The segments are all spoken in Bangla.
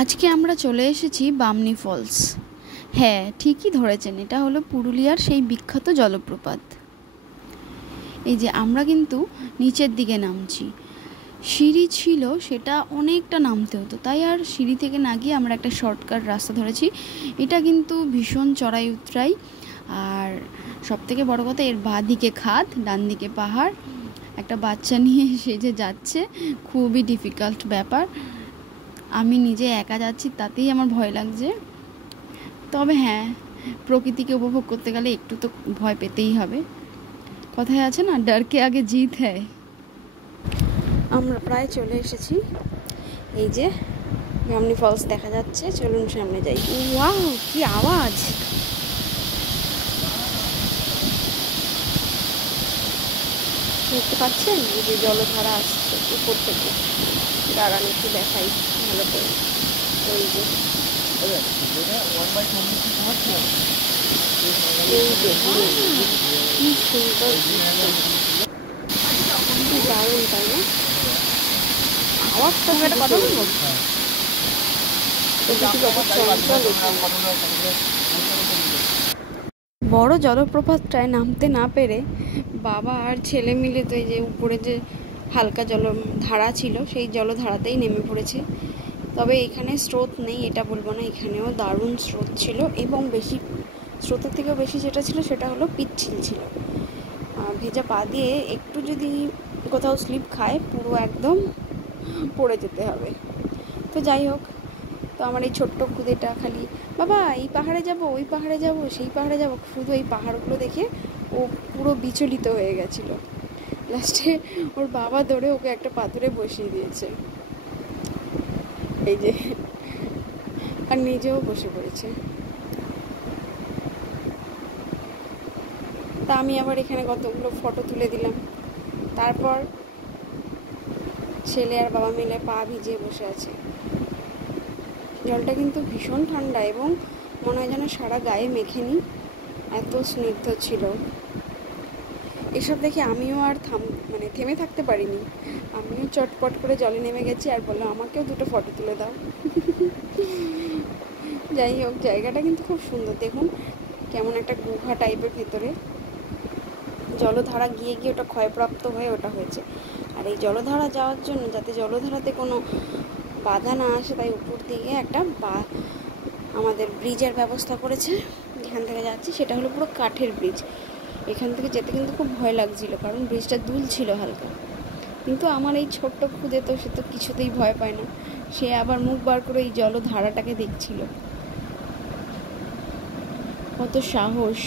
আজকে আমরা চলে এসেছি বামনি ফলস। হ্যাঁ, ঠিকই ধরেছেন, এটা হলো পুরুলিয়ার সেই বিখ্যাত জলপ্রপাত। এই যে আমরা কিন্তু নিচের দিকে নামছি, সিঁড়ি ছিল, সেটা অনেকটা নামতে হতো, তাই আর সিঁড়ি থেকে না গিয়ে আমরা একটা শর্টকাট রাস্তা ধরেছি। এটা কিন্তু ভীষণ চড়াই উতরাই, আর সবথেকে বড় কথা এর বাঁ দিকে খাদ, ডান দিকে পাহাড়। একটা বাচ্চা নিয়ে সে যে যাচ্ছে, খুবই ডিফিকাল্ট ব্যাপার। আমি নিজে একা যাচ্ছি, তাতেই আমার ভয় লাগছে। তবে হ্যাঁ, প্রকৃতিকে উপভোগ করতে গেলে একটু তো ভয় পেতেই হবে। কথায় আছে না, ডরকে আগে জিত হ্যায়। আমরা প্রায় চলে এসেছি। এই যে বামনি ফলস দেখা যাচ্ছে, চলুন সামনে যাই। ওয়াও, কি আওয়াজ! দেখতে পাচ্ছেন, এই যে জলধারা আসছে উপর থেকে। দাঁড়ান একটু দেখাই ভালো করে। ওই যে কি সুন্দর, কি দারুণ, তাই না? আওয়াজটা একটা কথা বলবো, বড় জলপ্রপাতটায় নামতে না পেরে বাবা আর ছেলে মিলে তো এই যে উপরে যে হালকা জলধারা ছিল, সেই জলধারাতেই নেমে পড়েছে। তবে এখানে স্রোত নেই এটা বলবো না, এখানেও দারুণ স্রোত ছিল, এবং বেশি স্রোতের থেকেও বেশি যেটা ছিল সেটা হলো পিচ্ছিল ছিল। ভেজা পা দিয়ে একটু যদি কোথাও স্লিপ খায়, পুরো একদম পড়ে যেতে হবে। তো যাই হোক, তো আমার এই ছোট্ট খুদেটা খালি বাবা এই পাহাড়ে যাব, ওই পাহাড়ে যাব, সেই পাহাড়ে যাব, শুধু এই পাহাড়গুলো দেখে ও পুরো বিচলিত হয়ে গেছিল। লাস্টে ওর বাবা ধরে ওকে একটা পাথরে বসিয়ে দিয়েছে, এই যে, আর নিজেও বসে পড়েছে। তা আমি আবার এখানে কতগুলো ফটো তুলে দিলাম। তারপর ছেলে আর বাবা মিলে পা ভিজিয়ে বসে আছে। জলটা কিন্তু ভীষণ ঠান্ডা, এবং মনে হয় যেন সারা গায়ে মেখেনি, এত স্নিগ্ধ ছিল। এসব দেখে আমিও আর থেমে থাকতে পারিনি। আমিও চটপট করে জলে নেমে গেছি আর বললাম আমাকেও দুটো ফটো তুলে দাও। যাই হোক, জায়গাটা কিন্তু খুব সুন্দর। দেখুন কেমন একটা গুহা টাইপের ভেতরে জলধারা গিয়ে গিয়ে ওটা ক্ষয়প্রাপ্ত হয়ে ওটা হয়েছে। আর এই জলধারা যাওয়ার জন্য, যাতে জলধারাতে কোনো বাধা না আসে, তাই উপর দিকে একটা আমাদের ব্রিজের ব্যবস্থা করেছে। যেখান থেকে যাচ্ছি সেটা হলো পুরো কাঠের ব্রিজ। এখান থেকে যেতে কিন্তু খুব ভয় লাগছিল, কারণ ব্রিজটা দুল ছিল হালকা। কিন্তু আমার এই ছোট্ট খুদে তো, সে তো কিছুতেই ভয় পায় না। সে আবার মুখ বার করে এই জলধারাটাকে দেখছিল। কত সাহস!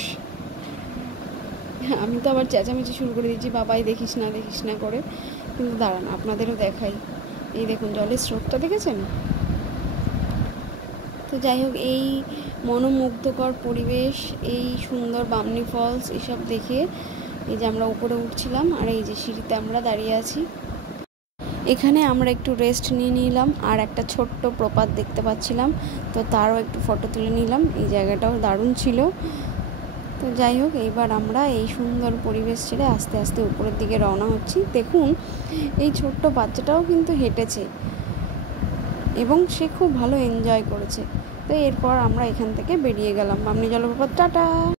আমি তো আবার চেঁচামেচি শুরু করে দিয়েছি, বাবাই দেখিস না করে। কিন্তু দাঁড়ান আপনাদেরও দেখাই। এই দেখুন জলের স্রোতটা দেখেছেন? তো যাই হোক, এই মনোমুগ্ধকর পরিবেশ, এই সুন্দর বামনি ফলস, এসব দেখে এই যে আমরা উপরে উঠছিলাম, আর এই যে সিঁড়িতে আমরা দাঁড়িয়ে আছি। এখানে আমরা একটু রেস্ট নিয়ে নিলাম, আর একটা ছোট্ট প্রপাত দেখতে পাচ্ছিলাম, তো তারও একটু ফটো তুলে নিলাম। এই জায়গাটাও দারুণ ছিল। তো যাই হোক, এইবার আমরা এই সুন্দর পরিবেশ ছেড়ে আস্তে আস্তে উপরের দিকে রওনা হচ্ছি। দেখুন এই ছোট্ট বাচ্চাটাও কিন্তু হেঁটেছে, এবং সে খুব ভালো এনজয় করেছে। তো এরপর আমরা এখান থেকে বেরিয়ে গেলাম। বামনি জলপ্রপাত, টাটা।